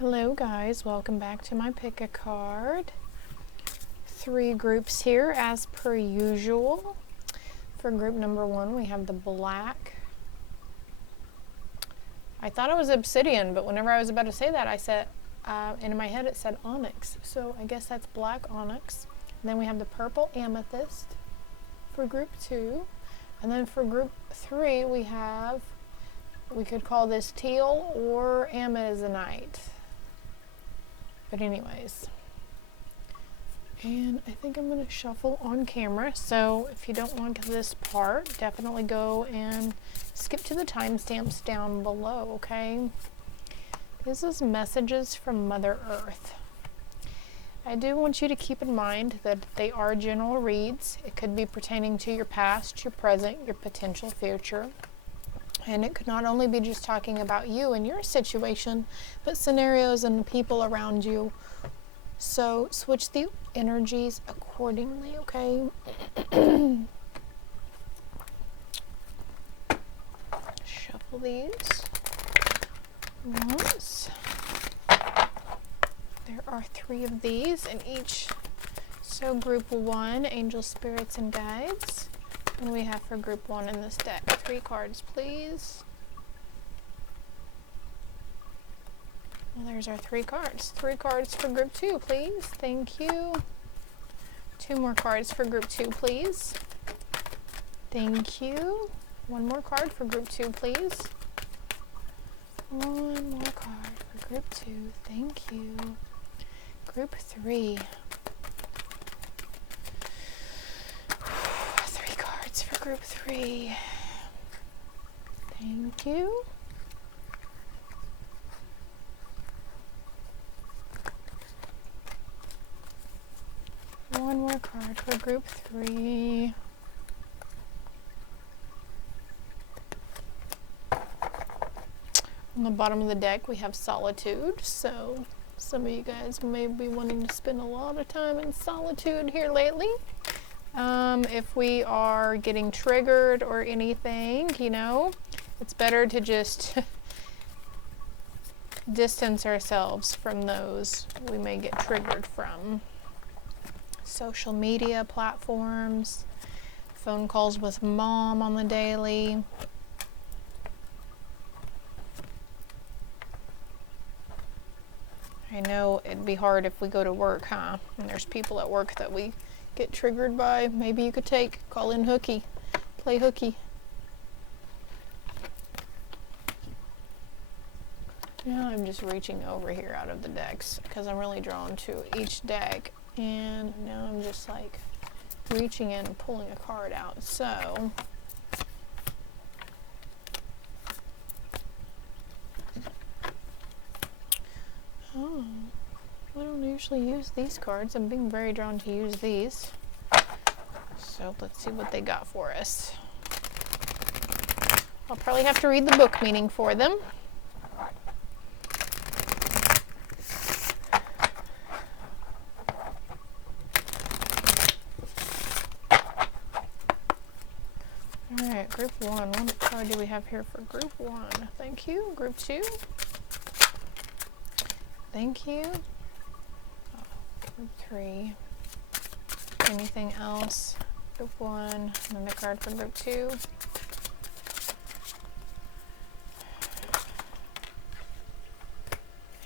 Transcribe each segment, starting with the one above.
Hello guys, welcome back to my pick a card. 3 groups here as per usual. For group number 1 we have the black. I thought it was obsidian, but whenever I was about to say that I said, in my head it said onyx. So I guess that's black onyx. And then we have the purple amethyst for group 2. And then for group 3 we could call this teal or amazonite. But anyways, and I think I'm going to shuffle on camera, so if you don't want this part, definitely go and skip to the timestamps down below, okay? This is messages from Mother Earth. I do want you to keep in mind that they are general reads. It could be pertaining to your past, your present, your potential future. And it could not only be just talking about you and your situation, but scenarios and the people around you. So switch the energies accordingly, okay? Shuffle these once. There are 3 of these in each. So group 1, angel spirits and guides. And we have for group 1 in this deck 3 cards, please. Well, there's our 3 cards. 3 cards for group 2, please. Thank you. 2 more cards for group 2, please. Thank you. 1 more card for group 2, please. 1 more card for group 2. Thank you. Group 3. For group 3. Thank you. One more card for group 3. On the bottom of the deck we have solitude, so some of you guys may be wanting to spend a lot of time in solitude here lately. If we are getting triggered or anything, you know, it's better to just distance ourselves from those we may get triggered from. Social media platforms, phone calls with mom on the daily. I know it'd be hard if we go to work, huh? And there's people at work that we get triggered by. Maybe you could call in hooky, play hooky. Now I'm just reaching over here out of the decks because I'm really drawn to each deck, and now I'm just like reaching in and pulling a card out. So I don't usually use these cards. I'm being very drawn to use these. So let's see what they got for us. I'll probably have to read the book meaning for them. Alright, group 1. What card do we have here for group 1? Thank you. Group 2. Thank you. Group 3. Anything else? Group 1. Another card for group 2.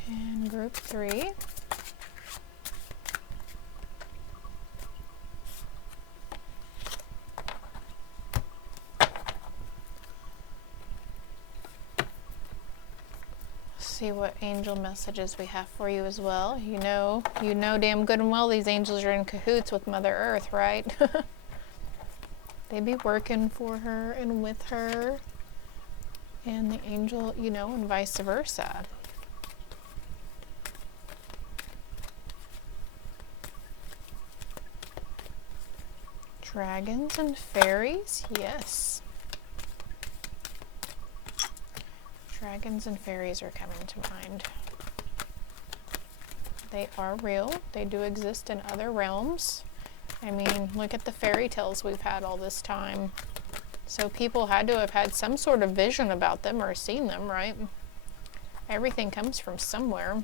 And group 3. See what angel messages we have for you as well. You know damn good and well these angels are in cahoots with Mother Earth, right? They be working for her and with her, and the angel, you know, and vice versa. Dragons and fairies, yes. Dragons and fairies are coming to mind. They are real. They do exist in other realms. I mean, look at the fairy tales we've had all this time. So people had to have had some sort of vision about them or seen them, right? Everything comes from somewhere.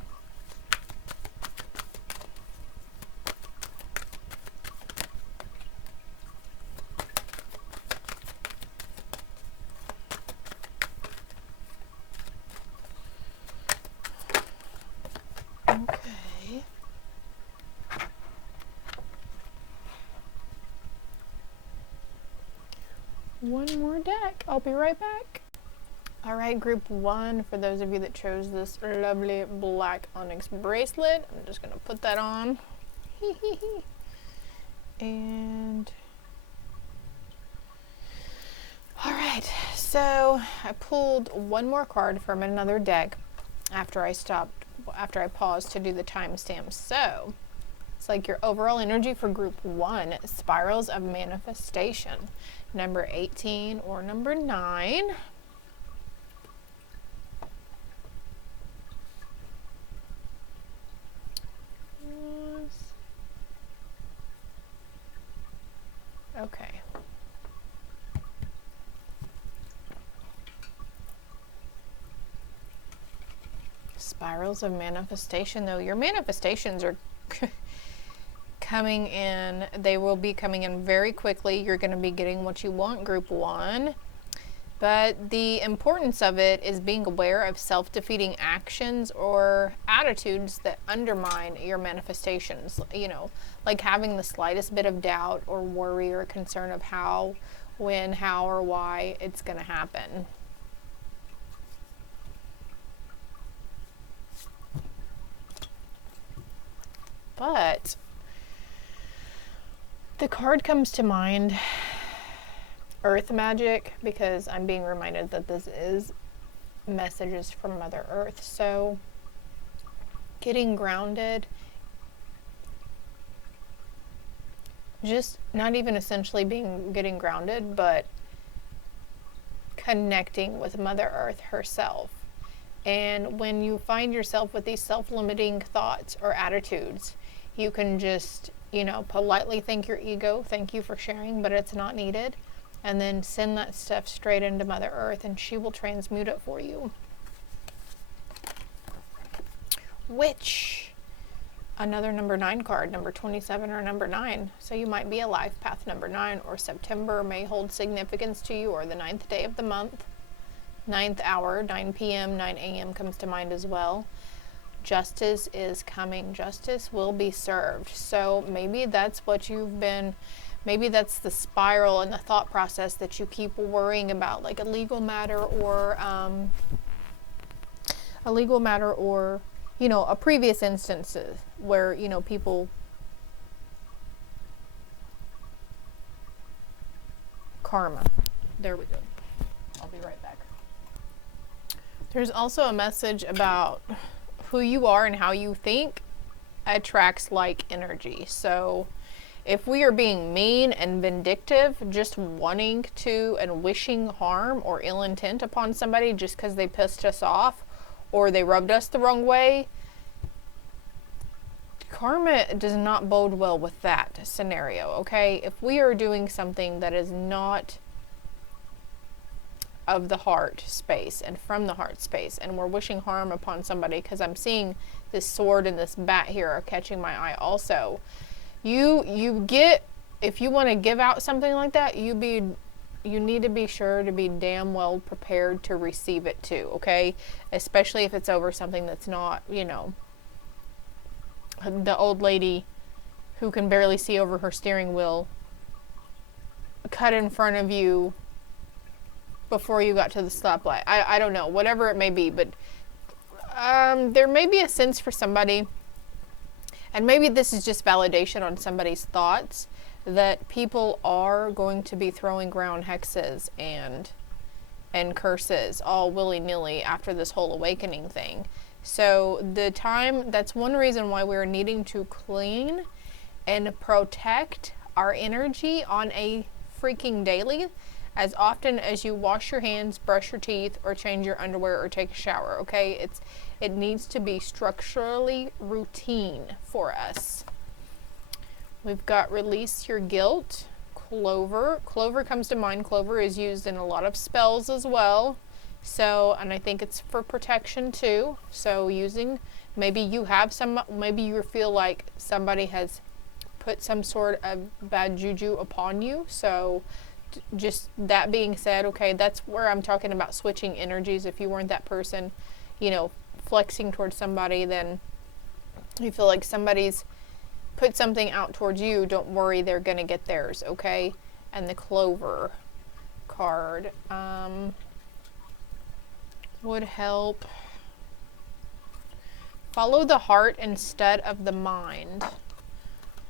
one more deck. I'll be right back. All right, group 1, for those of you that chose this lovely black onyx bracelet, I'm just gonna put that on. And all right, so I pulled one more card from another deck after I paused to do the timestamps. So it's like your overall energy for group 1, spirals of manifestation, number 18 or number 9. Okay. Spirals of manifestation, though. Your manifestations are coming in. They will be coming in very quickly. You're going to be getting what you want, group 1. But the importance of it is being aware of self-defeating actions or attitudes that undermine your manifestations. You know, like having the slightest bit of doubt or worry or concern of how, when, how, or why it's going to happen. But the card comes to mind, Earth Magic, because I'm being reminded that this is messages from Mother Earth. So getting grounded, just not even essentially getting grounded, but connecting with Mother Earth herself. And when you find yourself with these self-limiting thoughts or attitudes, you can just, you know, politely thank your ego, thank you for sharing, but it's not needed. And then send that stuff straight into Mother Earth and she will transmute it for you. Which, another number 9 card, number 27 or number 9. So you might be a life path number 9, or September may hold significance to you, or the 9th day of the month. 9th hour, 9 p.m., 9 a.m. comes to mind as well. Justice is coming. Justice will be served. So maybe that's what you've been, maybe that's the spiral and the thought process that you keep worrying about, like a legal matter or, you know, a previous instances where, you know, people karma. There we go. I'll be right back. There's also a message about who you are and how you think attracts like energy. So if we are being mean and vindictive, just wanting to and wishing harm or ill intent upon somebody just because they pissed us off or they rubbed us the wrong way, karma does not bode well with that scenario, okay? If we are doing something that is not of the heart space and from the heart space, and we're wishing harm upon somebody, because I'm seeing this sword and this bat here are catching my eye also. You get, if you want to give out something like that, you need to be sure to be damn well prepared to receive it too, okay? Especially if it's over something that's not, you know, the old lady who can barely see over her steering wheel cut in front of you before you got to the stoplight. I don't know, whatever it may be, but there may be a sense for somebody, and maybe this is just validation on somebody's thoughts, that people are going to be throwing around hexes and curses all willy-nilly after this whole awakening thing. So that's one reason why we're needing to clean and protect our energy on a freaking daily, as often as you wash your hands, brush your teeth, or change your underwear, or take a shower, okay? It needs to be structurally routine for us. We've got release your guilt, clover. Clover comes to mind. Clover is used in a lot of spells as well. So, and I think it's for protection too. So maybe you feel like somebody has put some sort of bad juju upon you. So just that being said, okay, that's where I'm talking about switching energies. If you weren't that person, you know, flexing towards somebody, then you feel like somebody's put something out towards you, don't worry, they're going to get theirs, okay? And the clover card would help. Follow the heart instead of the mind.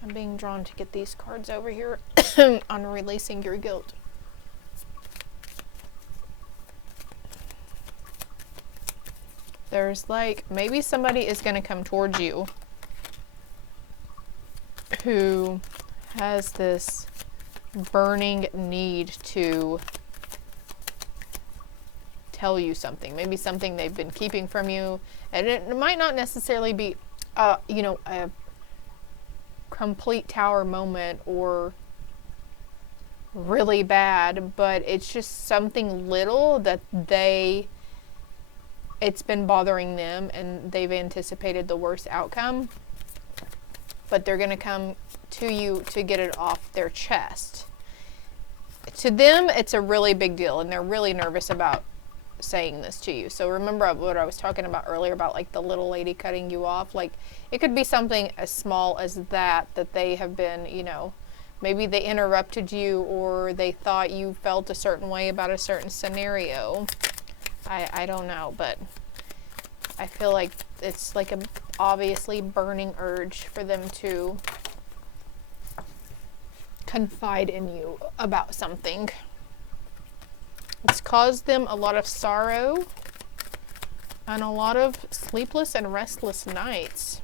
I'm being drawn to get these cards over here on releasing your guilt. There's like, maybe somebody is going to come towards you who has this burning need to tell you something. Maybe something they've been keeping from you. And it might not necessarily be, you know, a complete tower moment or really bad, but it's just something little that it's been bothering them and they've anticipated the worst outcome, but they're going to come to you to get it off their chest. To them, it's a really big deal and they're really nervous about saying this to you. So remember what I was talking about earlier about like the little lady cutting you off. Like it could be something as small as that they have been, you know, maybe they interrupted you or they thought you felt a certain way about a certain scenario. I don't know, but I feel like it's like a obviously burning urge for them to confide in you about something. It's caused them a lot of sorrow and a lot of sleepless and restless nights.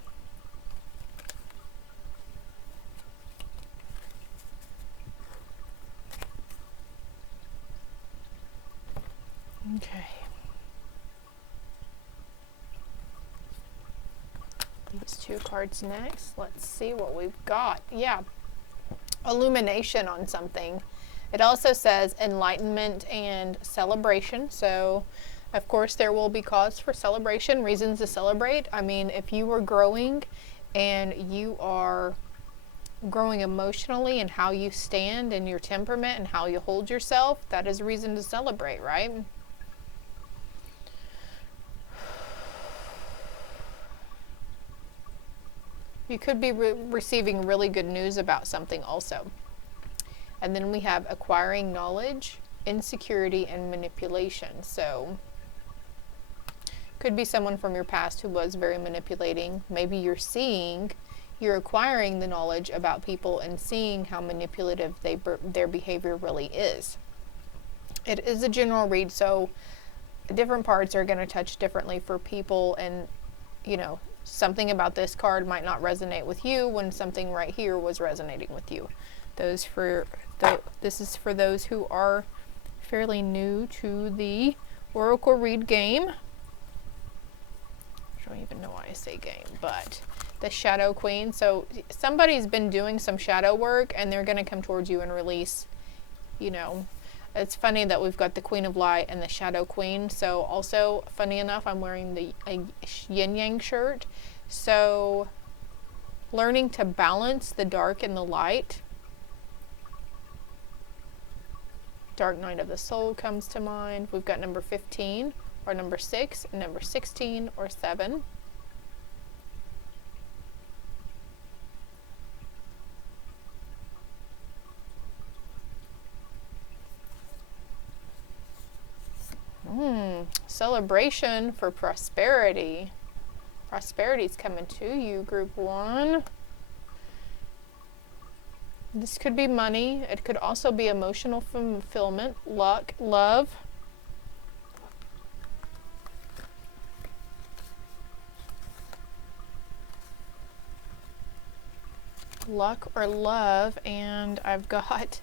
Okay. These two cards next. Let's see what we've got. Yeah. Illumination on something. It also says enlightenment and celebration. So, of course, there will be cause for celebration, reasons to celebrate. I mean, if you were growing and you are growing emotionally and how you stand and your temperament and how you hold yourself, that is a reason to celebrate, right? You could be receiving really good news about something also. And then we have acquiring knowledge, insecurity, and manipulation. So, could be someone from your past who was very manipulating. Maybe you're acquiring the knowledge about people and seeing how manipulative their behavior really is. It is a general read, so different parts are going to touch differently for people, and, you know, something about this card might not resonate with you when something right here was resonating with you. This is for those who are fairly new to the Oracle read game. I don't even know why I say game, but the Shadow Queen. So somebody's been doing some shadow work and they're going to come towards you and release, you know. It's funny that we've got the Queen of Light and the Shadow Queen. So also, funny enough, I'm wearing a yin yang shirt. So learning to balance the dark and the light. Dark Night of the Soul comes to mind. We've got number 15 or number 6, and number 16 or 7. Celebration for prosperity. Prosperity's coming to you, group 1. This could be money. It could also be emotional fulfillment, luck, love. Luck or love, and I've got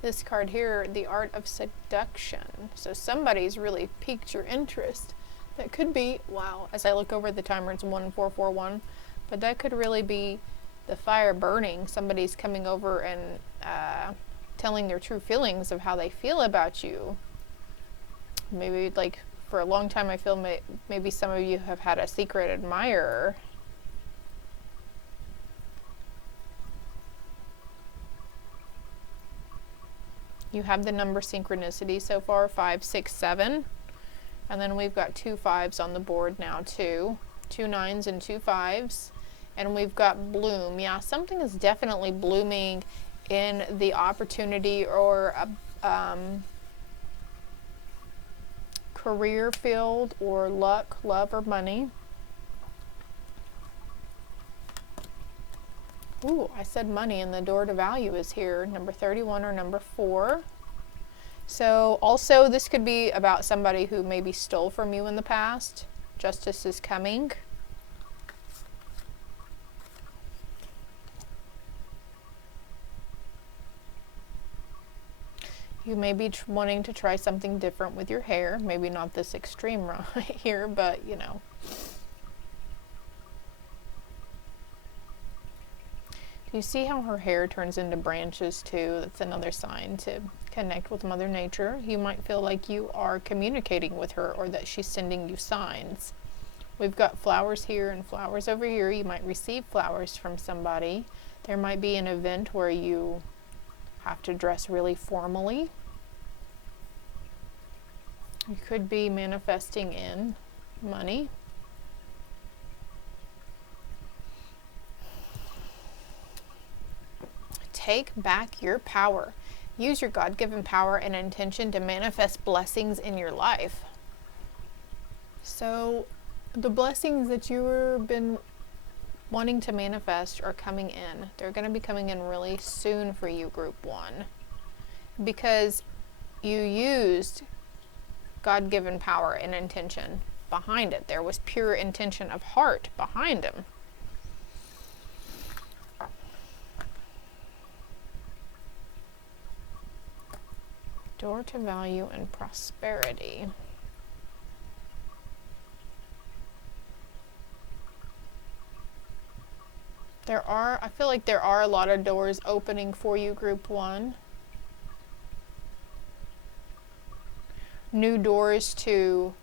this card here, the Art of Seduction. So somebody's really piqued your interest. That could be, wow, as I look over the timer, it's 1441, but that could really be the fire burning. Somebody's coming over and telling their true feelings of how they feel about you. Maybe, like, for a long time, I feel maybe some of you have had a secret admirer. You have the number synchronicity so far, 5, 6, 7. And then we've got 2 5s on the board now too. 2 9s and 2 5s. And we've got bloom. Yeah, something is definitely blooming in the opportunity or career field or luck, love, or money. Ooh, I said money, and the door to value is here, number 31 or number 4. So also this could be about somebody who maybe stole from you in the past. Justice is coming. You may be wanting to try something different with your hair. Maybe not this extreme right here, but you know. Do you see how her hair turns into branches too? That's another sign to connect with Mother Nature. You might feel like you are communicating with her, or that she's sending you signs. We've got flowers here and flowers over here. You might receive flowers from somebody. There might be an event where you have to dress really formally. You could be manifesting in money. Take back your power. Use your God-given power and intention to manifest blessings in your life. So the blessings that you've been wanting to manifest are coming in. They're going to be coming in really soon for you, Group 1, because you used God-given power and intention behind it. There was pure intention of heart behind them. Door to value and prosperity. I feel like there are a lot of doors opening for you, Group 1. New doors to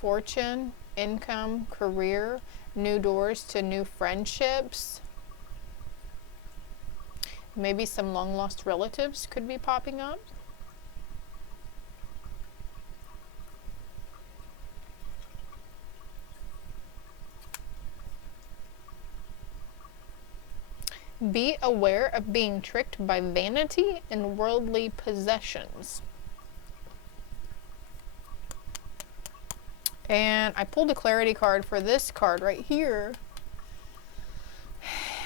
fortune, income, career, new doors to new friendships. Maybe some long-lost relatives could be popping up. Be aware of being tricked by vanity and worldly possessions. And I pulled a clarity card for this card right here.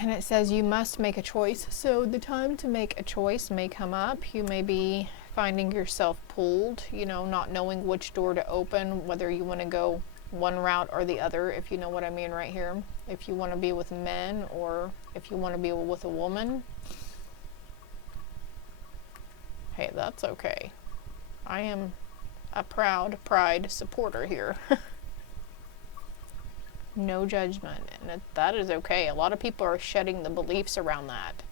And it says you must make a choice. So the time to make a choice may come up. You may be finding yourself pulled, you know, not knowing which door to open, whether you want to go one route or the other, if you know what I mean right here. If you want to be with men or if you want to be with a woman. Hey, that's okay. I am a pride supporter here. No judgment, and that is okay. A lot of people are shedding the beliefs around that.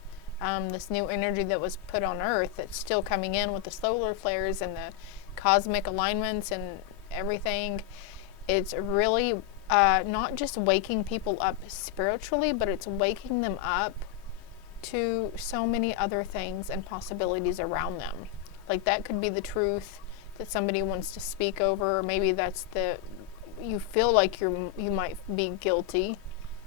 This new energy that was put on Earth that's still coming in with the solar flares and the cosmic alignments and everything, it's really not just waking people up spiritually, but it's waking them up to so many other things and possibilities around them. Like that could be the truth that somebody wants to speak over, or maybe that's you feel like you might be guilty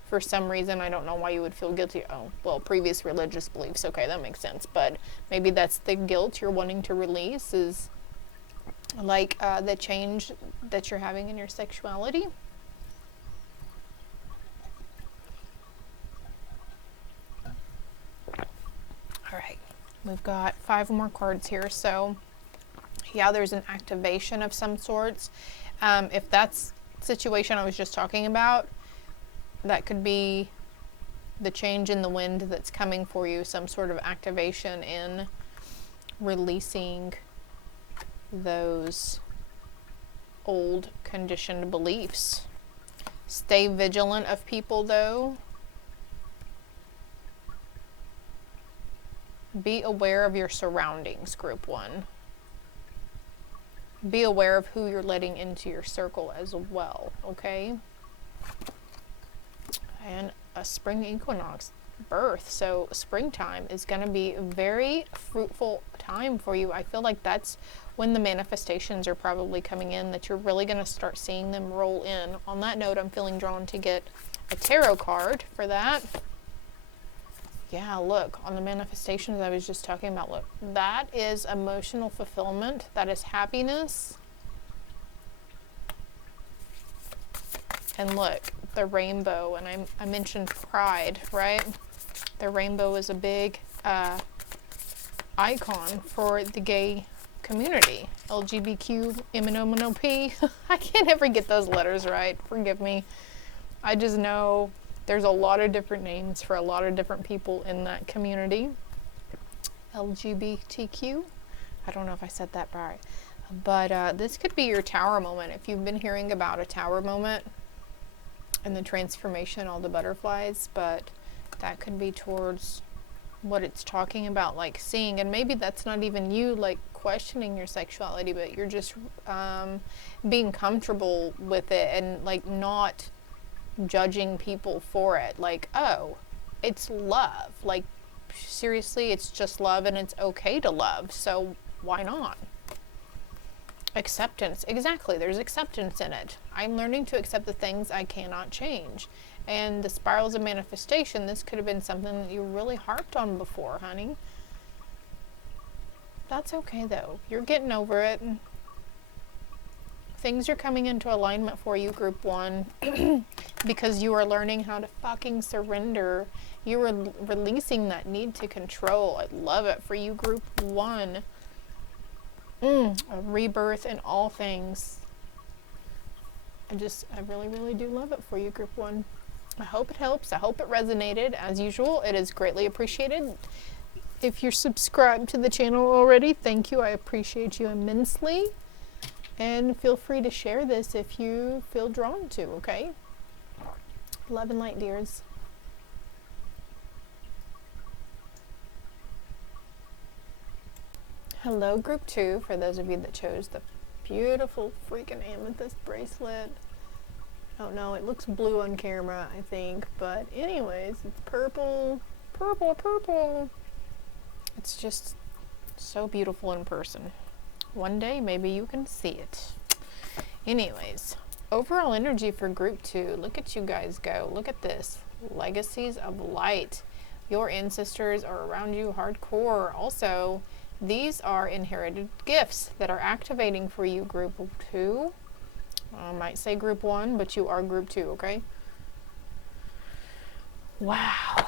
for some reason. I don't know why you would feel guilty. Oh, well, previous religious beliefs. Okay, that makes sense. But maybe that's the guilt you're wanting to release, is like the change that you're having in your sexuality. All right, we've got 5 more cards here. So yeah, there's an activation of some sorts. If that's situation I was just talking about, that could be the change in the wind that's coming for you, some sort of activation in releasing those old conditioned beliefs. Stay vigilant of people though. Be aware of your surroundings, Group 1. Be aware of who you're letting into your circle as well, okay? And a spring equinox birth. So springtime is going to be a very fruitful time for you. I feel like that's when the manifestations are probably coming in, that you're really going to start seeing them roll in. On that note, I'm feeling drawn to get a tarot card for that. Yeah, look, on the manifestations I was just talking about, look, that is emotional fulfillment. That is happiness. And look, the rainbow, and I mentioned pride, right? The rainbow is a big icon for the gay community. LGBTQ, MNOMNOP. I can't ever get those letters right. Forgive me. I just know there's a lot of different names for a lot of different people in that community. LGBTQ. I don't know if I said that right. But this could be your tower moment. If you've been hearing about a tower moment and the transformation, all the butterflies, but that could be towards what it's talking about, like seeing, and maybe that's not even you like questioning your sexuality, but you're just being comfortable with it and like not judging people for it. Like, oh, it's love. Like, seriously, it's just love and it's okay to love. So why not? Acceptance. Exactly. There's acceptance in it. I'm learning to accept the things I cannot change. And the spirals of manifestation, this could have been something that you really harped on before, honey. That's okay, though. You're getting over it. Things are coming into alignment for you, Group 1, because you are learning how to fucking surrender. You are releasing that need to control. I love it for you, Group 1. A rebirth in all things. I really, really do love it for you, Group 1. I hope it helps. I hope it resonated. As usual, it is greatly appreciated. If you're subscribed to the channel already, thank you. I appreciate you immensely. And feel free to share this if you feel drawn to, okay? Love and light, dears. Hello, Group 2, for those of you that chose the beautiful freaking amethyst bracelet. I don't know, it looks blue on camera, I think, but anyways, it's purple, purple, purple. It's just so beautiful in person. One day, maybe you can see it. Anyways, overall energy for Group 2. Look at you guys go. Look at this. Legacies of light. Your ancestors are around you hardcore. Also, these are inherited gifts that are activating for you, Group 2. I might say Group 1, but you are Group 2, okay? Wow.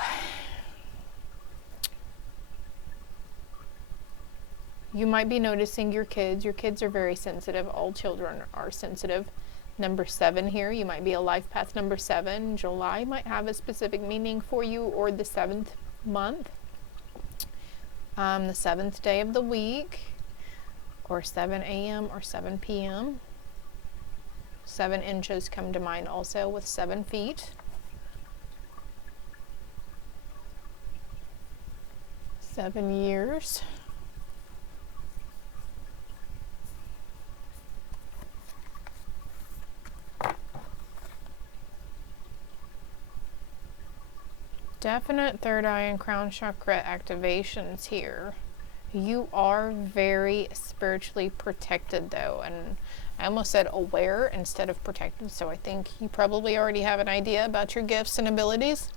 You might be noticing your kids. Your kids are very sensitive. All children are sensitive. Number 7 here. You might be a life path number 7. July might have a specific meaning for you, or the 7th month. The 7th day of the week, or 7 a.m. or 7 p.m. 7 inches come to mind also, with 7 feet. 7 years. Definite third eye and crown chakra activations here. You are very spiritually protected, though, and I almost said aware instead of protected, so I think you probably already have an idea about your gifts and abilities.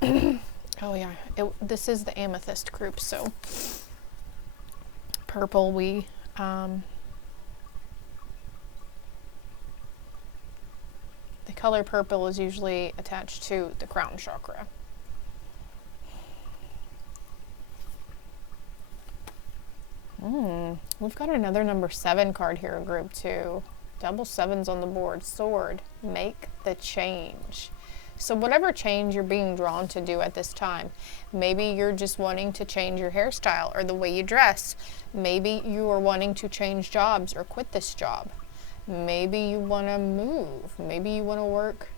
Oh yeah, this is the amethyst group, so purple, the color purple is usually attached to the crown chakra. We've got another number 7 card here in Group 2. Double 7s on the board. Sword. Make the change. So whatever change you're being drawn to do at this time, maybe you're just wanting to change your hairstyle or the way you dress. Maybe you are wanting to change jobs or quit this job. Maybe you want to move. Maybe you want to work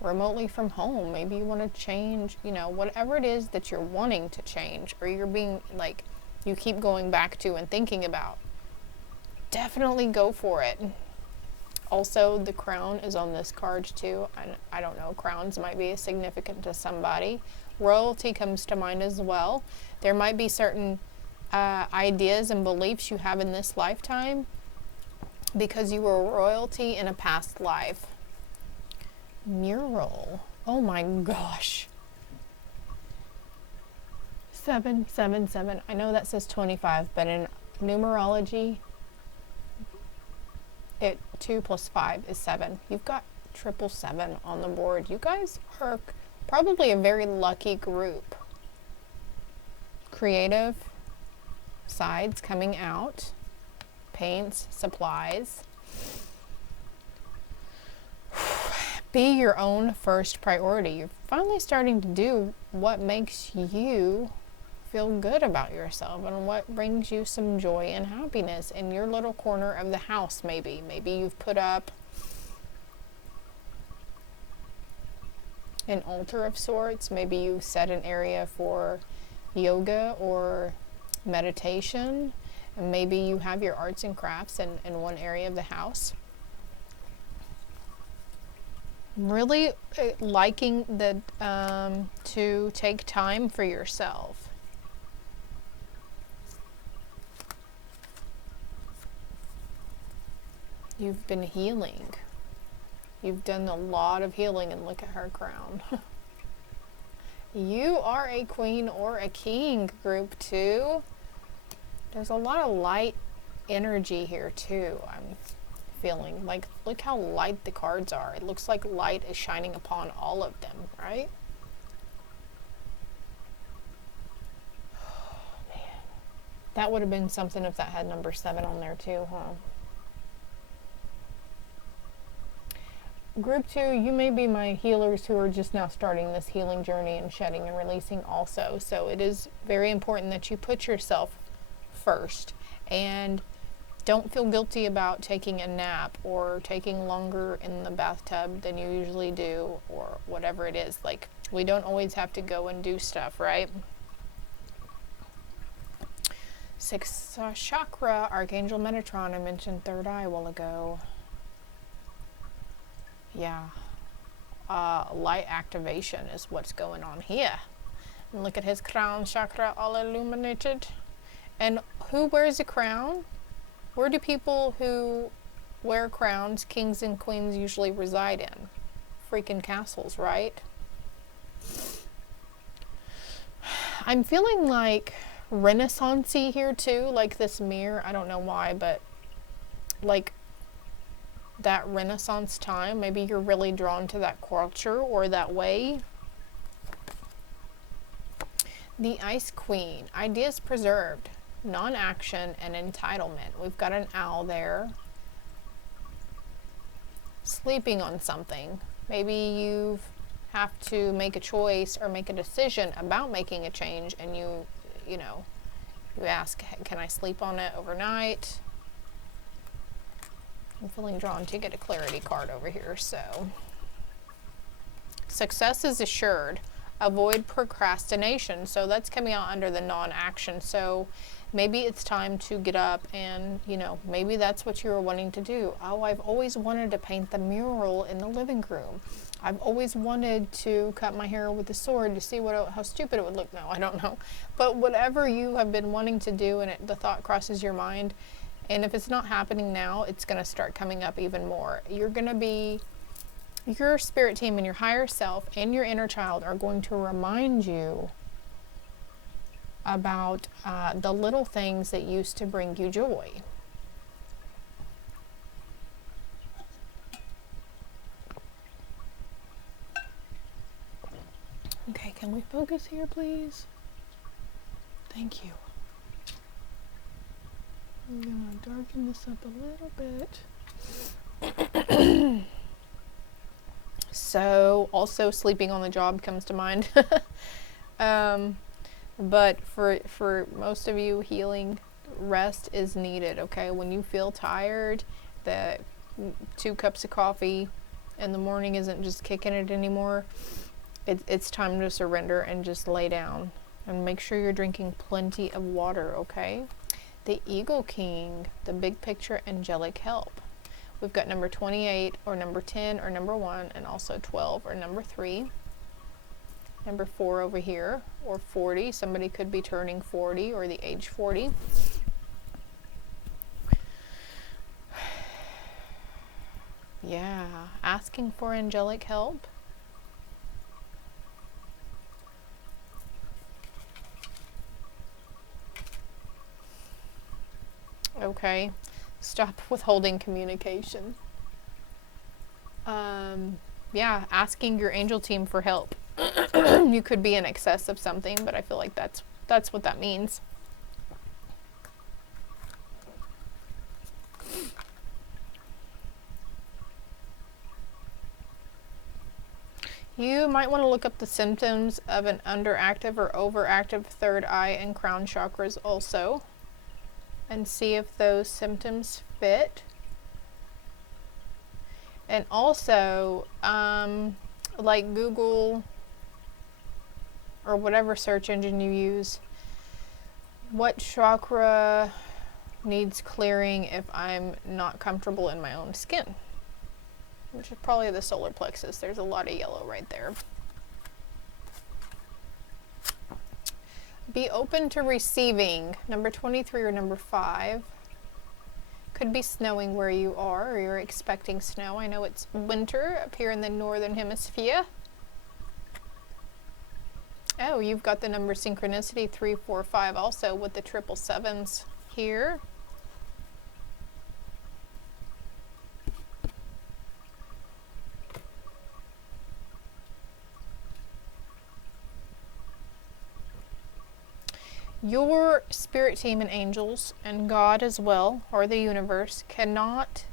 remotely from home. Maybe you want to change, whatever it is that you're wanting to change, or you're being like, you keep going back to and thinking about. Definitely go for it. Also, the crown is on this card too. I don't know, crowns might be significant to somebody. Royalty comes to mind as well. There might be certain ideas and beliefs you have in this lifetime because you were royalty in a past life. Mural. Oh my gosh. 777. I know that says 25, but in numerology, 2 plus 5 is 7. You've got 777 on the board. You guys are probably a very lucky group. Creative sides coming out, paints, supplies. Be your own first priority. You're finally starting to do what makes you feel good about yourself and what brings you some joy and happiness in your little corner of the house. Maybe you've put up an altar of sorts. Maybe you've set an area for yoga or meditation, and maybe you have your arts and crafts in one area of the house. Really liking to take time for yourself. You've been healing. You've done a lot of healing, and look at her crown. You are a queen or a king, group 2. There's a lot of light energy here too. I'm feeling like, look how light the cards are. It looks like light is shining upon all of them, right? Oh, man. That would have been something if that had number 7 on there too, huh? Group 2, you may be my healers who are just now starting this healing journey and shedding and releasing also. So it is very important that you put yourself first, and don't feel guilty about taking a nap or taking longer in the bathtub than you usually do, or whatever it is. Like, we don't always have to go and do stuff, right? 6th chakra, Archangel Metatron. I mentioned third eye a while ago. Yeah, light activation is what's going on here. And look at his crown chakra all illuminated. And who wears a crown? Where do people who wear crowns, kings and queens, usually reside in? Freaking castles, right? I'm feeling like Renaissance-y here too, like this mirror. I don't know why, but like that Renaissance time. Maybe you're really drawn to that culture or that way. The Ice Queen, ideas preserved, non-action, and entitlement. We've got an owl there sleeping on something. Maybe you have to make a choice or make a decision about making a change, and you ask, can I sleep on it overnight? I'm feeling drawn to get a clarity card over here. So, success is assured. Avoid procrastination. So that's coming out under the non-action. So maybe it's time to get up and, maybe that's what you were wanting to do. Oh, I've always wanted to paint the mural in the living room. I've always wanted to cut my hair with a sword to see how stupid it would look. No, I don't know. But whatever you have been wanting to do and the thought crosses your mind, and if it's not happening now, it's going to start coming up even more. You're going to be, your spirit team and your higher self and your inner child are going to remind you about the little things that used to bring you joy. Okay, can we focus here, please? Thank you. I'm going to darken this up a little bit. So, also sleeping on the job comes to mind. But for most of you, healing, rest is needed, okay? When you feel tired, the 2 cups of coffee in the morning isn't just kicking it anymore. It's time to surrender and just lay down. And make sure you're drinking plenty of water, okay? The Eagle King, the big picture angelic help. We've got number 28 or number 10 or number 1, and also 12 or number 3. Number 4 over here, or 40. Somebody could be turning 40 or the age 40. Yeah, asking for angelic help. okay? Stop withholding communication. Yeah, asking your angel team for help. You could be in excess of something, but I feel like that's what that means. You might want to look up the symptoms of an underactive or overactive third eye and crown chakras also, and see if those symptoms fit. And also, like Google or whatever search engine you use, what chakra needs clearing if I'm not comfortable in my own skin? Which is probably the solar plexus. There's a lot of yellow right there. Be open to receiving. Number 23 or number 5. Could be snowing where you are, or you're expecting snow. I know it's winter up here in the northern hemisphere. Oh, you've got the number synchronicity 3, 4, 5 also with the 777s here. Your spirit team and angels and God as well, or the universe, cannot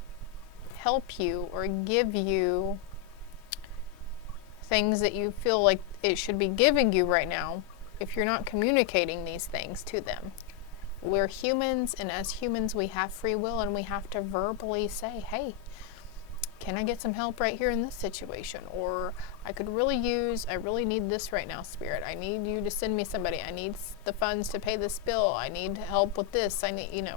help you or give you things that you feel like it should be giving you right now if you're not communicating these things to them. We're humans, and as humans we have free will, and we have to verbally say, hey, can I get some help right here in this situation? Or I really need this right now, Spirit. I need you to send me somebody. I need the funds to pay this bill. I need help with this. I need,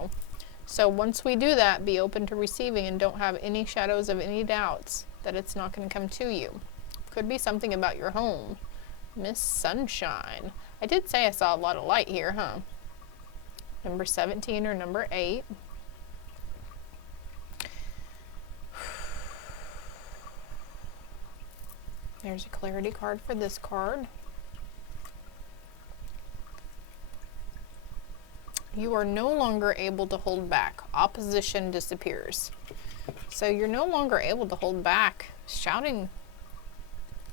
So once we do that, be open to receiving and don't have any shadows of any doubts that it's not going to come to you. Could be something about your home. Miss Sunshine. I did say I saw a lot of light here, huh? Number 17 or number 8. There's a clarity card for this card. You are no longer able to hold back. Opposition disappears. So you're no longer able to hold back. Shouting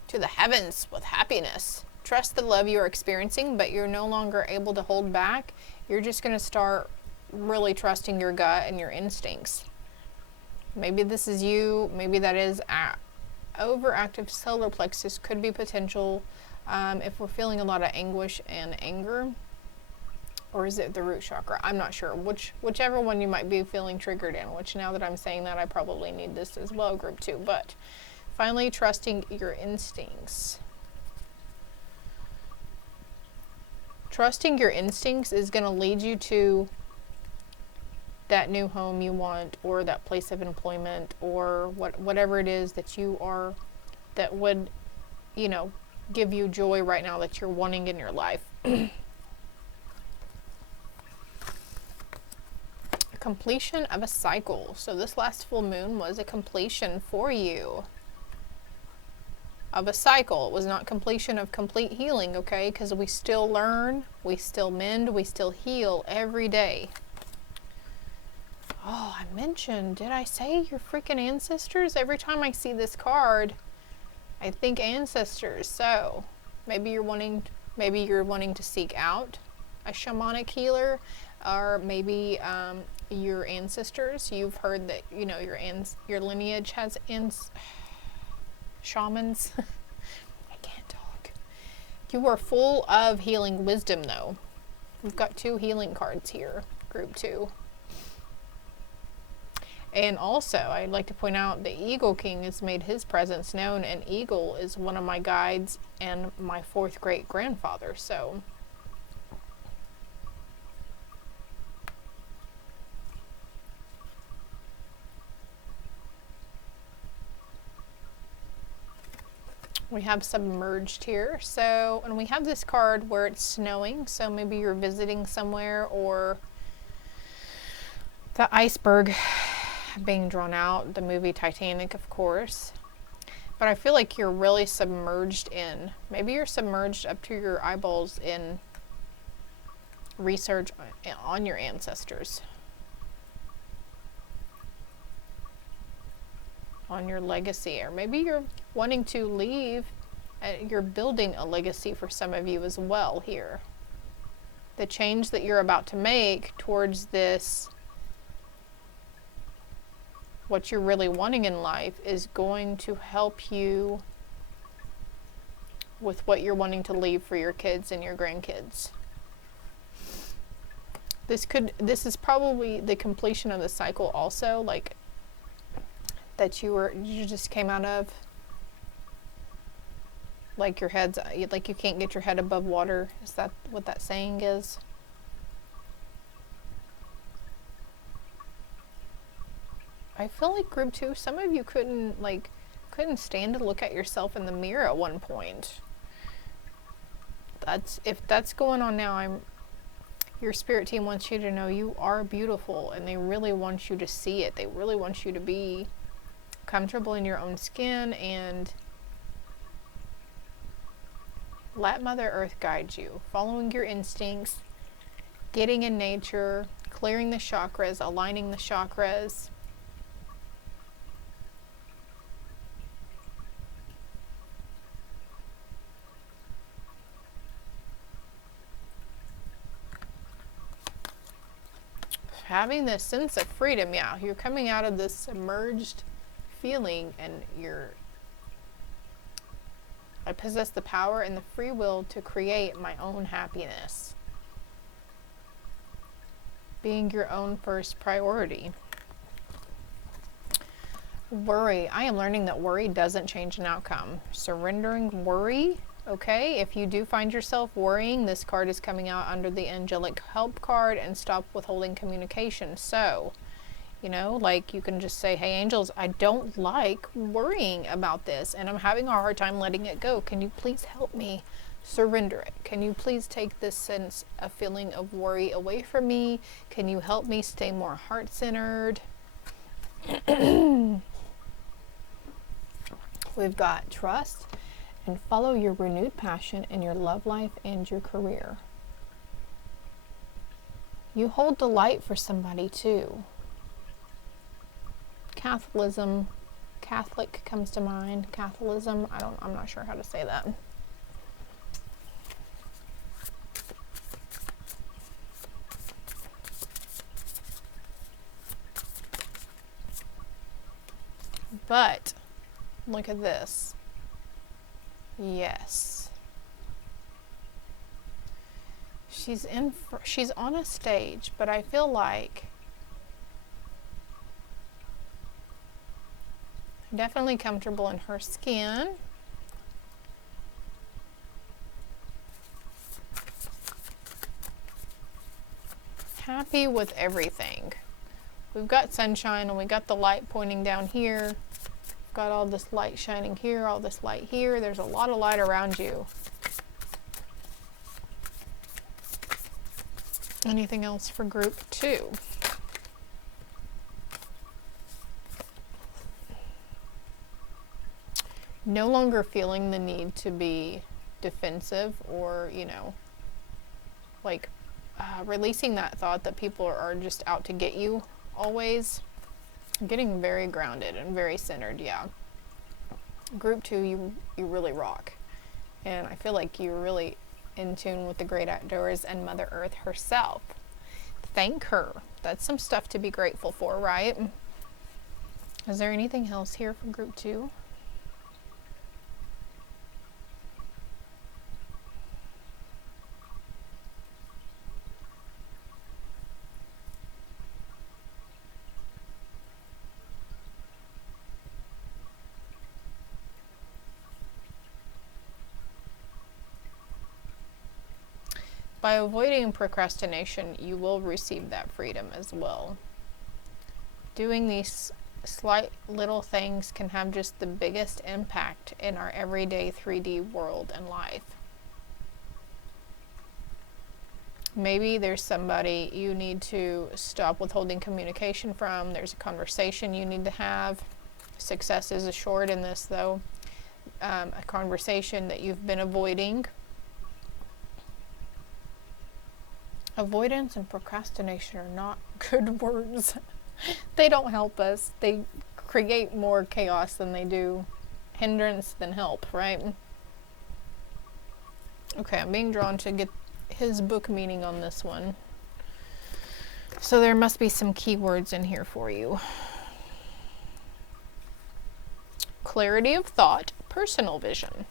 to the heavens with happiness. Trust the love you are experiencing, but you're no longer able to hold back. You're just going to start really trusting your gut and your instincts. Maybe this is you. Maybe that is overactive solar plexus. Could be potential if we're feeling a lot of anguish and anger. Or is it the root chakra? I'm not sure. Whichever one you might be feeling triggered in, which now that I'm saying that, I probably need this as well, group 2. But finally, trusting your instincts. Trusting your instincts is going to lead you to that new home you want, or that place of employment, or whatever it is that you are, that would, give you joy right now that you're wanting in your life. Completion of a cycle. So this last full moon was a completion for you of a cycle. It was not completion of complete healing, okay? Because we still learn, we still mend, we still heal every day. Oh, I mentioned, did I say your freaking ancestors? Every time I see this card, I think ancestors. So maybe you're wanting to seek out a shamanic healer, or maybe your ancestors. You've heard that your lineage has shamans. I can't talk. You are full of healing wisdom, though. We've got 2 healing cards here, group 2. And also, I'd like to point out the Eagle King has made his presence known, and Eagle is one of my guides and my 4th great grandfather. So we have submerged here. So, and we have this card where it's snowing. So maybe you're visiting somewhere, or the iceberg being drawn out, the movie Titanic, of course. But I feel like you're really submerged in, maybe you're submerged up to your eyeballs in research on your ancestors. on your legacy, or maybe you're wanting to leave. You're building a legacy for some of you as well here. The change that you're about to make towards this, what you're really wanting in life, is going to help you with what you're wanting to leave for your kids and your grandkids. This is probably the completion of the cycle also, like that you just came out of. Like your head's, like you can't get your head above water. Is that what that saying is? I feel like group 2, some of you couldn't stand to look at yourself in the mirror at one point. If that's going on now, your spirit team wants you to know you are beautiful, and they really want you to see it. They really want you to be comfortable in your own skin and let Mother Earth guide you, following your instincts, getting in nature, clearing the chakras, aligning the chakras. Having this sense of freedom, yeah, you're coming out of this submerged feeling, and I possess the power and the free will to create my own happiness. Being your own first priority. Worry. I am learning that worry doesn't change an outcome. Surrendering worry. Okay, if you do find yourself worrying, this card is coming out under the angelic help card, and stop withholding communication. So, like you can just say, hey angels, I don't like worrying about this, and I'm having a hard time letting it go. Can you please help me surrender it? Can you please take this sense of feeling of worry away from me? Can you help me stay more heart-centered? We've got trust and follow your renewed passion in your love life and your career. You hold the light for somebody too. Catholic comes to mind. Catholicism, I'm not sure how to say that. But look at this. Yes. She's on a stage, but I feel like definitely comfortable in her skin. Happy with everything. We've got sunshine, and we got the light pointing down here. Got all this light shining here, all this light here. There's a lot of light around you. Anything else for group 2? No longer feeling the need to be defensive, or, releasing that thought that people are just out to get you always. Getting very grounded and very centered, yeah. Group 2, you really rock. And I feel like you're really in tune with the great outdoors and Mother Earth herself. Thank her. That's some stuff to be grateful for, right? Is there anything else here for group 2? By avoiding procrastination, you will receive that freedom as well. Doing these slight little things can have just the biggest impact in our everyday 3D world and life. Maybe there's somebody you need to stop withholding communication from. There's a conversation you need to have. Success is assured in this, though. A conversation that you've been avoiding. Avoidance and procrastination are not good words. They don't help us. They create more chaos than they do hindrance than help, right? Okay, I'm being drawn to get his book meaning on this one. So there must be some keywords in here for you. Clarity of thought, personal vision.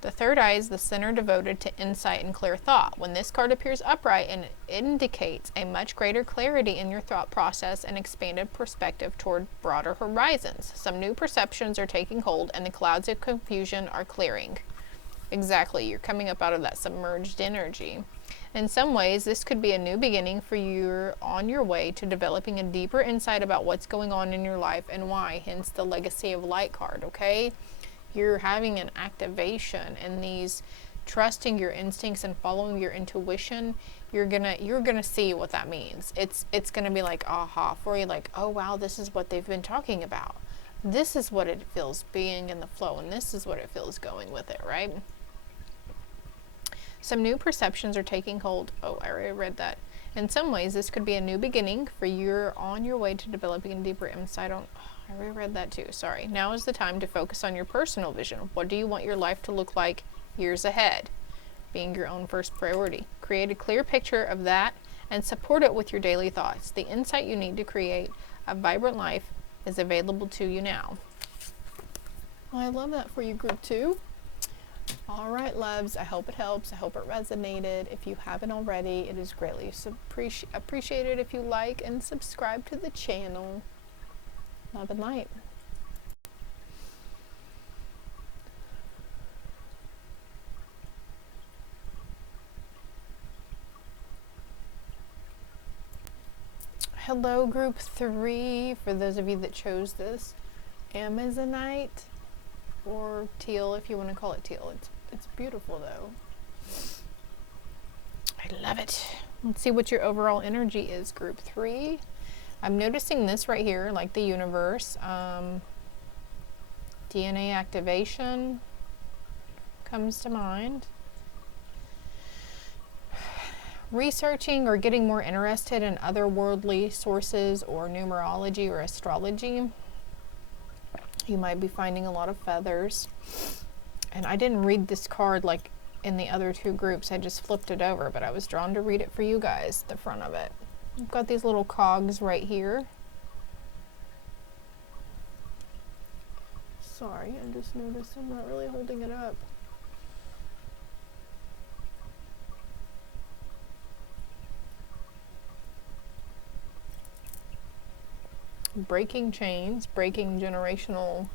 The third eye is the center devoted to insight and clear thought. When this card appears upright, it indicates a much greater clarity in your thought process and expanded perspective toward broader horizons. Some new perceptions are taking hold and the clouds of confusion are clearing. Exactly, you're coming up out of that submerged energy. In some ways, this could be a new beginning for you on your way to developing a deeper insight about what's going on in your life and why, hence the Legacy of Light card, okay? You're having an activation in these, trusting your instincts and following your intuition. You're gonna see what that means. It's gonna be like aha for you, like, oh wow, this is what they've been talking about. This is what it feels being in the flow, and this is what it feels going with it, right? Some new perceptions are taking hold. Oh, I already read that. In some ways, this could be a new beginning for you on your way to developing a deeper insight on. I already read that too, sorry. Now is the time to focus on your personal vision. What do you want your life to look like years ahead? Being your own first priority. Create a clear picture of that and support it with your daily thoughts. The insight you need to create a vibrant life is available to you now. Well, I love that for you, group 2. All right, loves, I hope it helps. I hope it resonated. If you haven't already, it is greatly appreciated if you like and subscribe to the channel. Love and light. Hello, group 3. For those of you that chose this, Amazonite, or teal, if you want to call it teal. It's beautiful though. I love it. Let's see what your overall energy is, group 3. I'm noticing this right here, like the universe. DNA activation comes to mind. Researching or getting more interested in otherworldly sources or numerology or astrology. You might be finding a lot of feathers. And I didn't read this card like in the other 2 groups. I just flipped it over, but I was drawn to read it for you guys, the front of it. I've got these little cogs right here. Sorry, I just noticed I'm not really holding it up. Breaking chains, breaking generational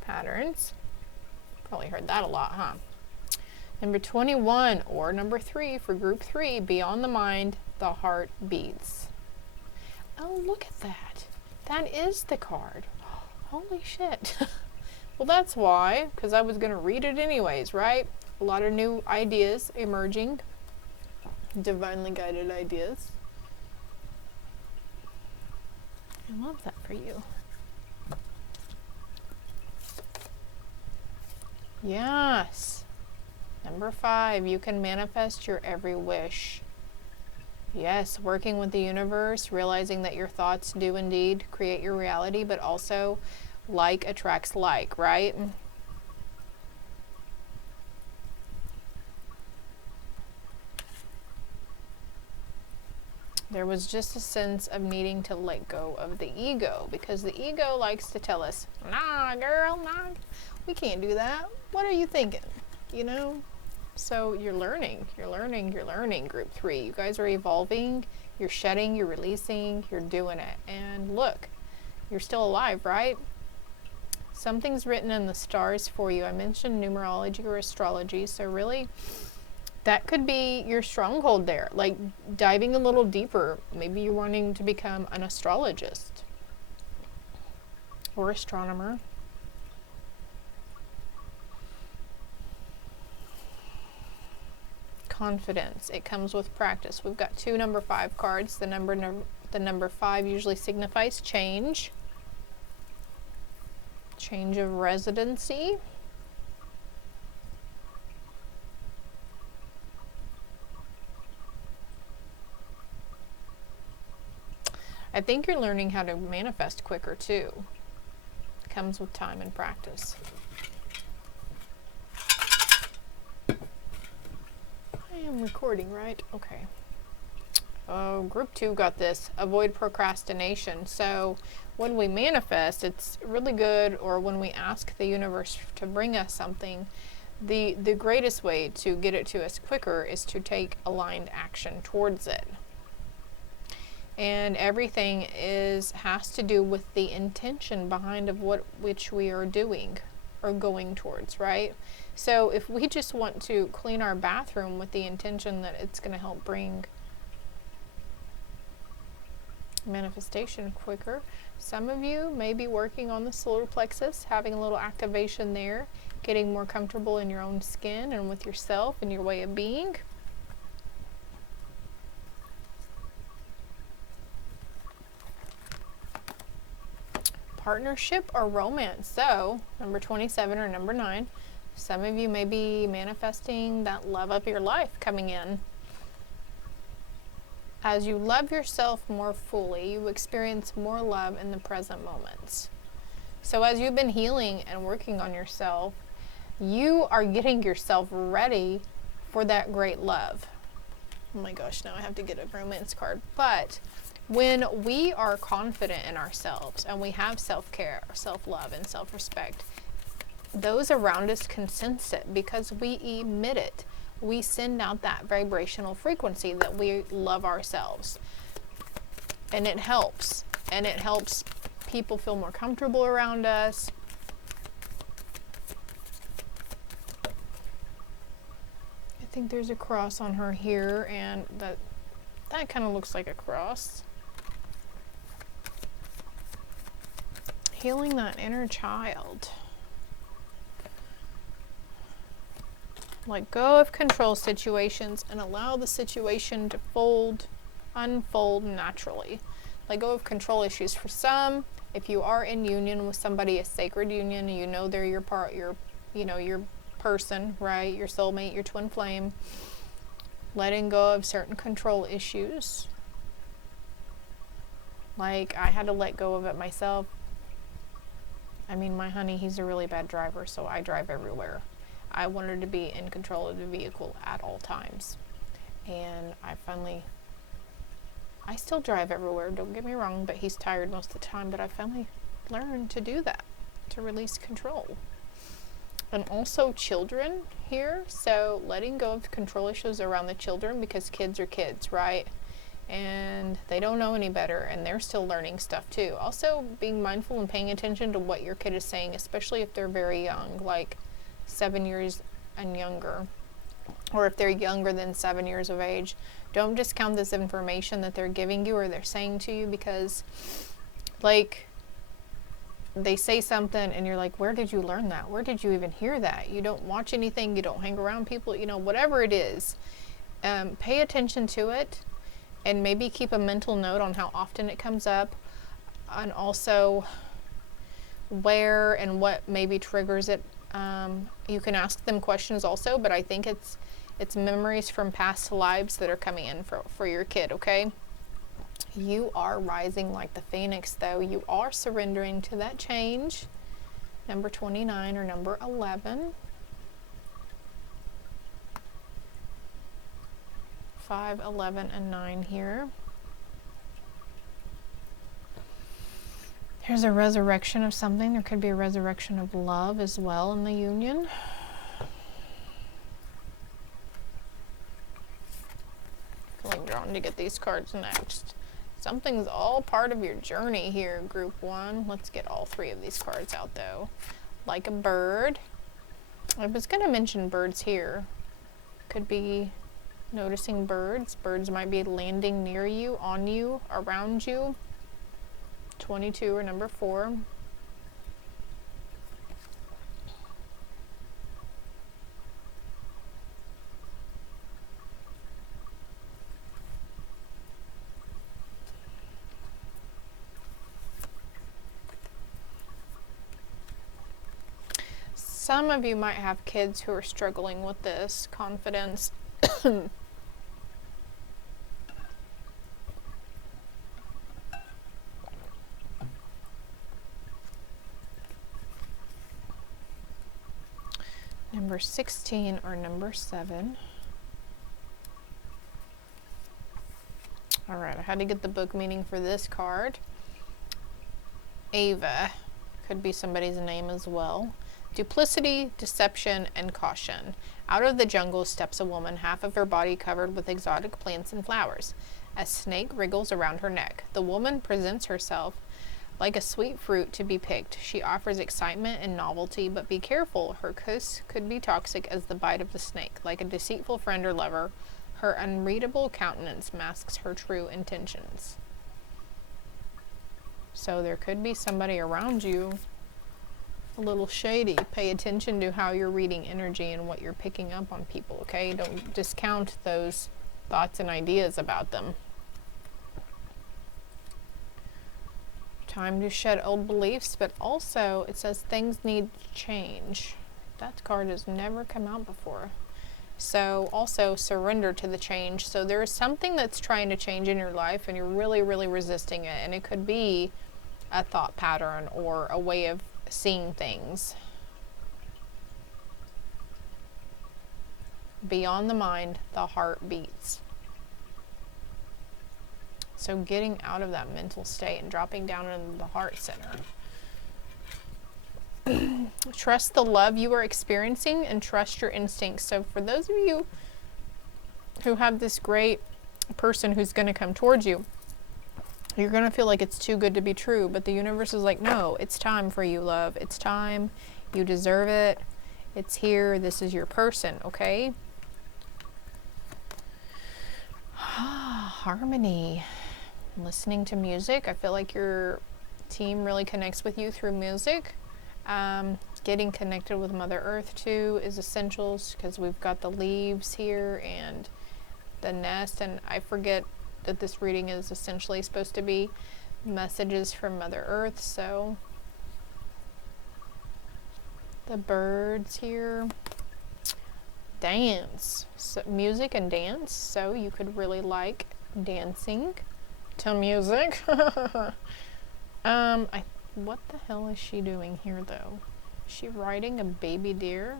patterns. Probably heard that a lot, huh? Number 21 or number 3 for group 3, beyond the mind, the heart beats. Oh, look at that. That is the card. Holy shit. Well, that's why, because I was going to read it anyways, right? A lot of new ideas emerging. Divinely guided ideas. I love that for you. Yes. Number 5, you can manifest your every wish. Yes, working with the universe, realizing that your thoughts do indeed create your reality, but also like attracts like, right? There was just a sense of needing to let go of the ego, because the ego likes to tell us, nah, girl, nah, we can't do that. What are you thinking? You know? So you're learning, group 3. You guys are evolving, you're shedding, you're releasing, you're doing it. And look, you're still alive, right? Something's written in the stars for you. I mentioned numerology or astrology, so really that could be your stronghold there, like diving a little deeper. Maybe you're wanting to become an astrologist or astronomer. Confidence. It comes with practice. We've got 2 number 5 cards. The number 5 usually signifies change. Change of residency. I think you're learning how to manifest quicker too. It comes with time and practice. I am recording, right? Okay. Oh, group 2 got this. Avoid procrastination. So when we manifest, it's really good, or when we ask the universe to bring us something, the greatest way to get it to us quicker is to take aligned action towards it. And everything has to do with the intention behind of which we are doing or going towards, right? So if we just want to clean our bathroom with the intention that it's going to help bring manifestation quicker, some of you may be working on the solar plexus, having a little activation there, getting more comfortable in your own skin and with yourself and your way of being. Partnership or romance. So number 27 or number 9, some of you may be manifesting that love of your life coming in. As you love yourself more fully, you experience more love in the present moments. So as you've been healing and working on yourself, you are getting yourself ready for that great love. Oh my gosh, now I have to get a romance card. But when we are confident in ourselves and we have self-care, self-love, and self-respect, those around us can sense it because we emit it. We send out that vibrational frequency that we love ourselves. And it helps. And it helps people feel more comfortable around us. I think there's a cross on her here, and that kind of looks like a cross. Healing that inner child. Let go of control situations and allow the situation to unfold naturally. Let go of control issues. For some, if you are in union with somebody, a sacred union, you know they're your person, right? Your soulmate, your twin flame. Letting go of certain control issues. Like, I had to let go of it myself. I mean, my honey, he's a really bad driver, so I drive everywhere. I wanted to be in control of the vehicle at all times. And I still drive everywhere, don't get me wrong, but he's tired most of the time. But I finally learned to do that, to release control. And also children here, so letting go of control issues around the children, because kids are kids, right? And they don't know any better, and they're still learning stuff too. Also being mindful and paying attention to what your kid is saying, especially if they're very young, like 7 years and younger, or if they're younger than 7 years of age. Don't discount this information that they're giving you or they're saying to you, because like they say something and you're like, where did you learn that? Where did you even hear that? You don't watch anything, you don't hang around people, whatever it is. Pay attention to it, and maybe keep a mental note on how often it comes up, and also where and what maybe triggers it. You can ask them questions also, but I think it's memories from past lives that are coming in for your kid, okay? You are rising like the phoenix, though. You are surrendering to that change. Number 29 or number 11. 5, 11, and 9 here. Here's a resurrection of something. There could be a resurrection of love as well in the union. Feeling drawn to get these cards next. Something's all part of your journey here, group 1. Let's get all 3 of these cards out, though. Like a bird. I was going to mention birds here. Could be noticing birds. Birds might be landing near you, on you, around you. 22 or number 4. Some of you might have kids who are struggling with this confidence. Number 16 or number 7. All right, I had to get the book meaning for this card. Ava could be somebody's name as well. Duplicity, deception, and caution. Out of the jungle steps a woman, half of her body covered with exotic plants and flowers. A snake wriggles around her neck. The woman presents herself like a sweet fruit to be picked. She offers excitement and novelty, but be careful. Her kiss could be toxic as the bite of the snake. Like a deceitful friend or lover, her unreadable countenance masks her true intentions. So there could be somebody around you a little shady. Pay attention to how you're reading energy and what you're picking up on people, okay? Don't discount those thoughts and ideas about them. Time to shed old beliefs, but also it says things need to change. That card has never come out before. So also surrender to the change. So there is something that's trying to change in your life and you're really, really resisting it. And it could be a thought pattern or a way of seeing things. Beyond the mind, the heart beats. So getting out of that mental state and dropping down into the heart center. Trust the love you are experiencing and trust your instincts. So for those of you who have this great person who's going to come towards you, you're going to feel like it's too good to be true, but the universe is like, no, it's time for you, love. It's time. You deserve it. It's here. This is your person, okay? Harmony. Listening to music. I feel like your team really connects with you through music. Getting connected with Mother Earth too is essentials because we've got the leaves here and the nest, and I forget that this reading is essentially supposed to be messages from Mother Earth. So the birds here. Dance. So music and dance. So you could really like dancing to music. What the hell is she doing here though? Is she riding a baby deer?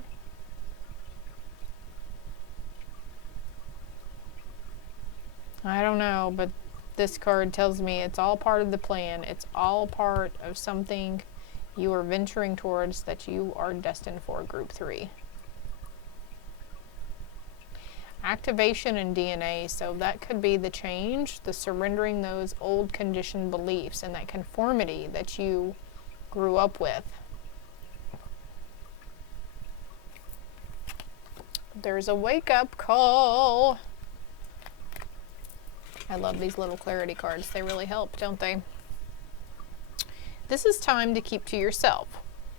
I don't know, but this card tells me it's all part of the plan. It's all part of something you are venturing towards that you are destined for, group 3. Activation in DNA, so that could be the change, the surrendering those old conditioned beliefs and that conformity that you grew up with. There's a wake-up call. I love these little clarity cards. They really help, don't they? This is time to keep to yourself.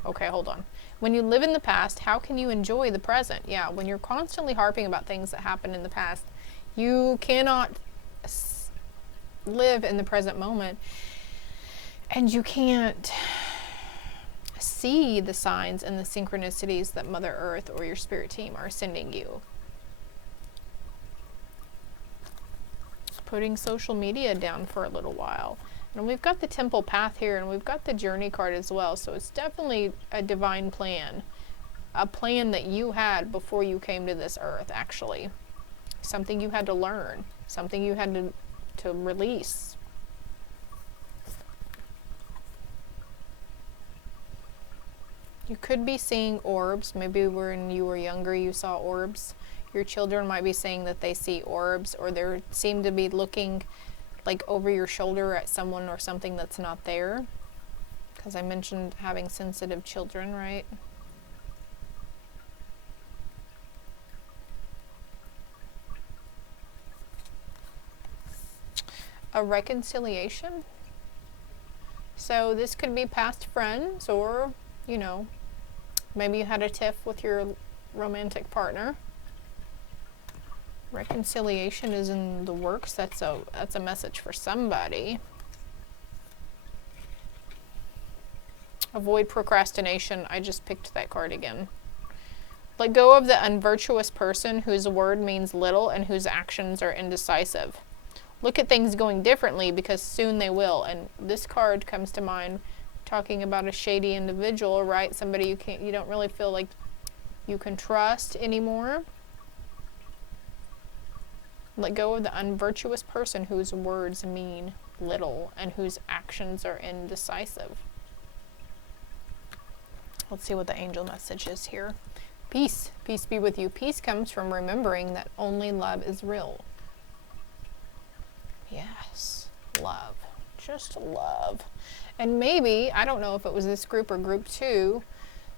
Okay, hold on. When you live in the past, how can you enjoy the present? Yeah, when you're constantly harping about things that happened in the past, you cannot live in the present moment, and you can't see the signs and the synchronicities that Mother Earth or your spirit team are sending you. Putting social media down for a little while. And we've got the temple path here, and we've got the journey card as well. So it's definitely a divine plan. A plan that you had before you came to this earth, actually. Something you had to learn. Something you had to release. You could be seeing orbs. Maybe when you were younger you saw orbs. Your children might be saying that they see orbs, or they seem to be looking like over your shoulder at someone or something that's not there. Because I mentioned having sensitive children, right? A reconciliation. So this could be past friends, or, you know, maybe you had a tiff with your romantic partner. Reconciliation is in the works. That's a message for somebody. Avoid procrastination. I just picked that card again. Let go of the unvirtuous person whose word means little and whose actions are indecisive. Look at things going differently because soon they will. And this card comes to mind talking about a shady individual, right? Somebody you don't really feel like you can trust anymore. Let go of the unvirtuous person whose words mean little and whose actions are indecisive. Let's see what the angel message is here. Peace. Peace be with you. Peace comes from remembering that only love is real. Yes. Love. Just love. And maybe, I don't know if it was this group or group 2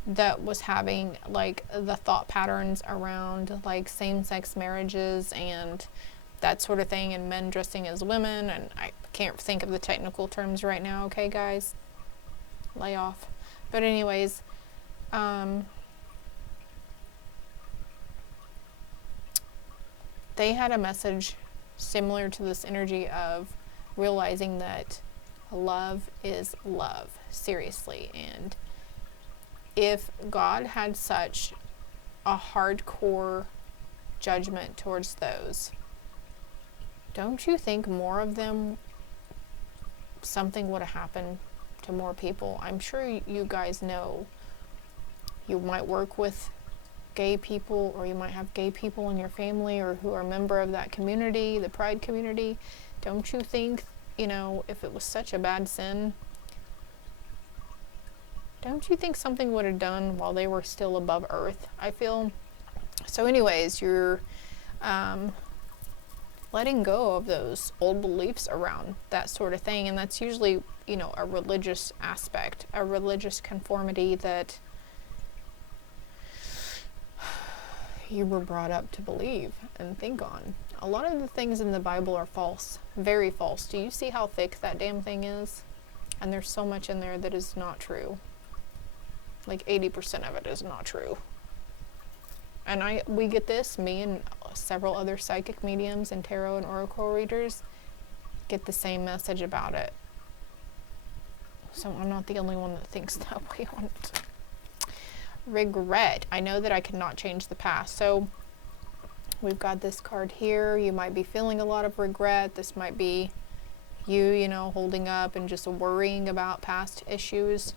that was having like the thought patterns around like same-sex marriages and that sort of thing, and men dressing as women, and I can't think of the technical terms right now, okay guys? Lay off. But anyways, they had a message similar to this energy of realizing that love is love, seriously. And if God had such a hardcore judgment towards those, don't you think more of them, something would have happened to more people? I'm sure you guys know, you might work with gay people, or you might have gay people in your family or who are a member of that community, the pride community. Don't you think, you know, if it was such a bad sin, don't you think something would have done while they were still above earth? I feel. So anyways, you're letting go of those old beliefs around that sort of thing, and that's usually, you know, a religious aspect, a religious conformity that you were brought up to believe and think on. A lot of the things in the Bible are false, very false. Do you see how thick that damn thing is? And there's so much in there that is not true. Like 80% of it is not true. And we get this, me and several other psychic mediums and tarot and oracle readers get the same message about it. So I'm not the only one that thinks that way on it. Regret. I know that I cannot change the past. So we've got this card here. You might be feeling a lot of regret. This might be you know, holding up and just worrying about past issues.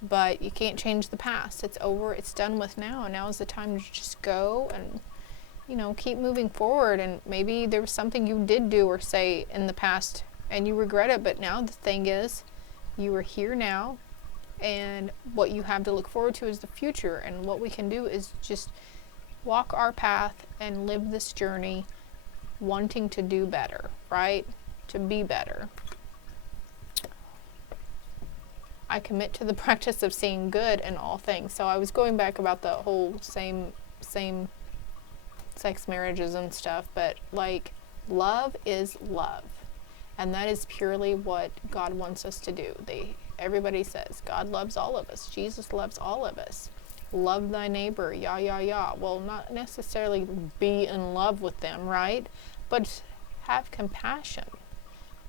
But you can't change the past. It's over. It's done with now. And now is the time to just go and, you know, keep moving forward. And maybe there was something you did do or say in the past and you regret it. But now the thing is, you are here now. And what you have to look forward to is the future. And what we can do is just walk our path and live this journey wanting to do better, right? To be better. I commit to the practice of seeing good in all things. So I was going back about the whole same sex marriages and stuff, but like, love is love. And that is purely what God wants us to do. Everybody says God loves all of us. Jesus loves all of us. Love thy neighbor, yah. Well, not necessarily be in love with them, right? But have compassion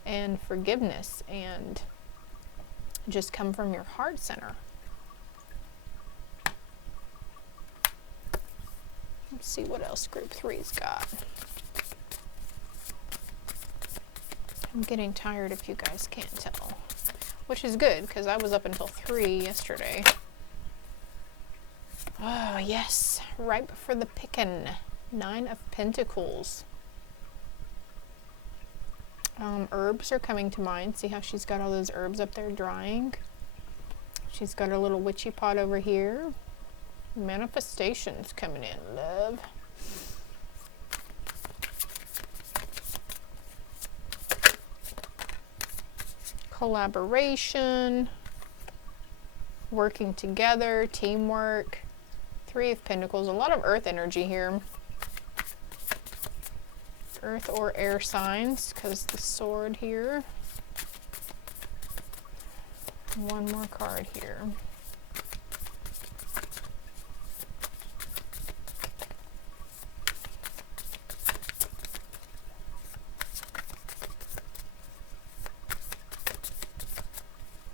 and forgiveness and just come from your heart center. Let's see what else group 3's got. I'm getting tired if you guys can't tell. Which is good, because I was up until 3 yesterday. Oh, yes. Ripe for the pickin'. 9 of Pentacles. Herbs are coming to mind. See how she's got all those herbs up there drying? She's got her little witchy pot over here. Manifestations coming in, love. Collaboration, working together, teamwork. 3 of Pentacles, a lot of earth energy here. Earth or air signs, because the sword here. One more card here.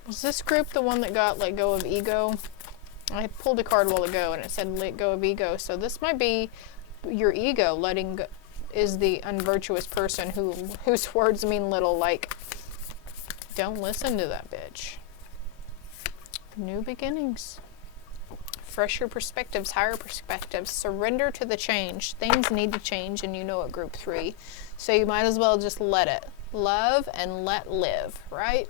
Was this group the one that got let go of ego? I pulled a card a while ago and it said let go of ego. So this might be your ego letting go, is the unvirtuous person whose words mean little, like, don't listen to that bitch. New beginnings. fresher perspectives, higher perspectives. Surrender to the change. Things need to change, and you know it, group 3. So you might as well just let it. Love and let live, right?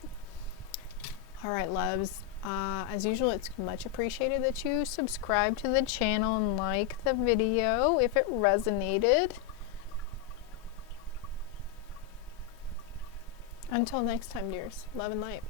All right, loves. As usual, it's much appreciated that you subscribe to the channel and like the video if it resonated. Until next time, dears. Love and light.